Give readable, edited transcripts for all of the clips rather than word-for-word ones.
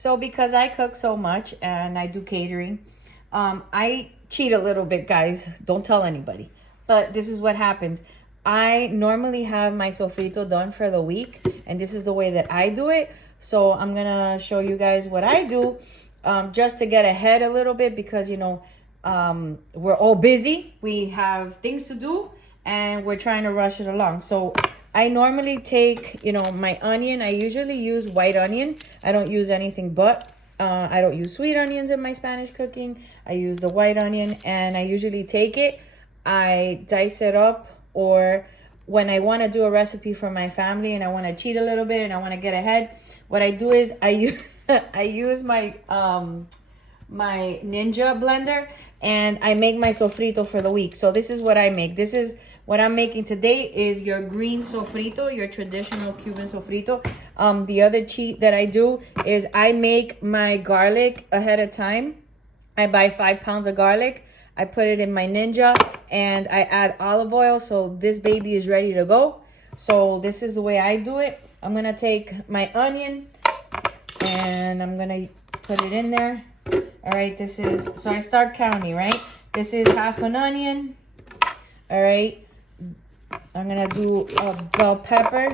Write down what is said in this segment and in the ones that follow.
So because I cook so much and I do catering, I cheat a little bit, guys. Don't tell anybody. But this is what happens. I normally have my sofrito done for the week, and this is the way that I do it. So I'm going to show you guys what I do just to get ahead a little bit because, we're all busy. We have things to do, and we're trying to rush it along. So I normally take, my onion. I usually use white onion. I don't use anything but. I don't use sweet onions in my Spanish cooking. I use the white onion, and I usually take it. I dice it up, or when I want to do a recipe for my family and I want to cheat a little bit and I want to get ahead, what I do is I use I use my my Ninja blender, and I make my sofrito for the week. So this is what I make. This is what I'm making today is your green sofrito, your traditional Cuban sofrito. The other cheat that I do is I make my garlic ahead of time. I buy 5 pounds of garlic. I put it in my Ninja, and I add olive oil, so this baby is ready to go. So this is the way I do it. I'm going to take my onion, and I'm going to put it in there. All right, so I start counting, right? This is half an onion. All right. I'm going to do a bell pepper,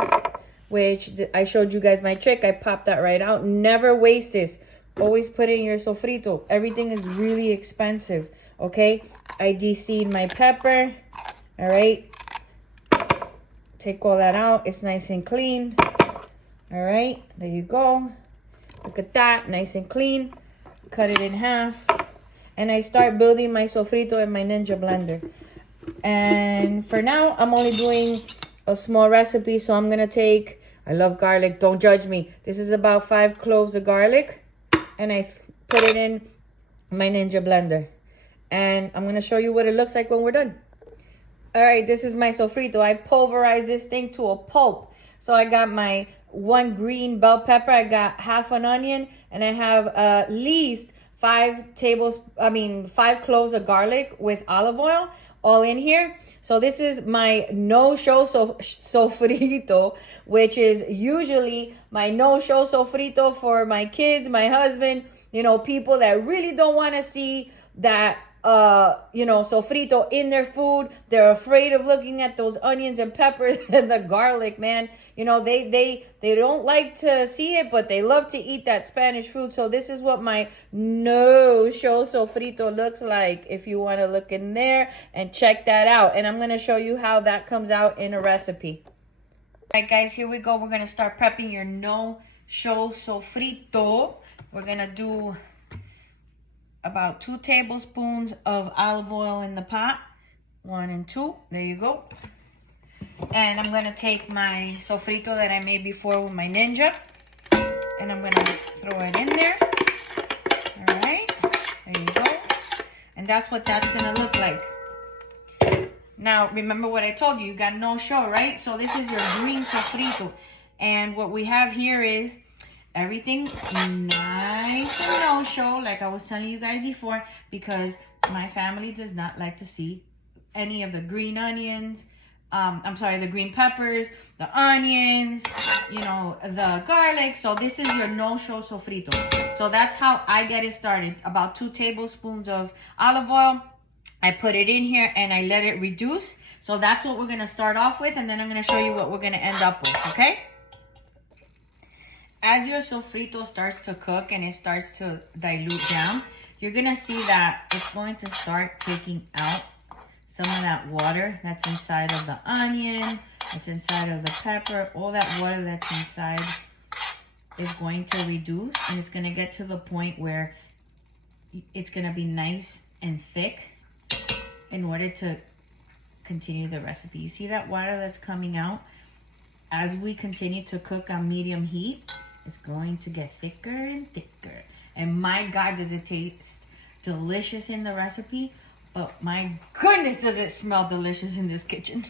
which I showed you guys my trick. I popped that right out. Never waste this. Always put in your sofrito. Everything is really expensive, okay? I de-seed my pepper, all right? Take all that out. It's nice and clean. All right, there you go. Look at that, nice and clean. Cut it in half. And I start building my sofrito in my Ninja blender. And for now, I'm only doing a small recipe, so I'm gonna take, I love garlic, don't judge me. This is about 5 cloves of garlic, and I put it in my Ninja blender. And I'm gonna show you what it looks like when we're done. All right, this is my sofrito. I pulverize this thing to a pulp. So I got my 1 green bell pepper, I got half an onion, and I have at least 5 cloves of garlic with olive oil all in here. So this is my no-show sofrito, which is usually my no-show sofrito for my kids, my husband, people that really don't want to see that sofrito in their food. They're afraid of looking at those onions and peppers and the garlic, man. They don't like to see it, but they love to eat that Spanish food. So this is what my no-show sofrito looks like. If you want to look in there and check that out. And I'm going to show you how that comes out in a recipe. All right, guys, here we go. We're going to start prepping your no-show sofrito. We're going to do about 2 tablespoons of olive oil in the pot. 1 and 2. There you go. And I'm going to take my sofrito that I made before with my Ninja, and I'm going to throw it in there. All right. There you go. And that's what that's going to look like. Now, remember what I told you. You got no show, right? So this is your green sofrito. And what we have here is everything nice and no-show, like I was telling you guys before, because my family does not like to see any of the green onions. The green peppers, the onions, the garlic. So this is your no-show sofrito. So that's how I get it started. About 2 tablespoons of olive oil. I put it in here and I let it reduce. So that's what we're going to start off with. And then I'm going to show you what we're going to end up with, okay? As your sofrito starts to cook and it starts to dilute down, you're going to see that it's going to start taking out some of that water that's inside of the onion, that's inside of the pepper. All that water that's inside is going to reduce, and it's going to get to the point where it's going to be nice and thick in order to continue the recipe. You see that water that's coming out? As we continue to cook on medium heat, it's going to get thicker and thicker. And my God, does it taste delicious in the recipe. But my goodness, does it smell delicious in this kitchen.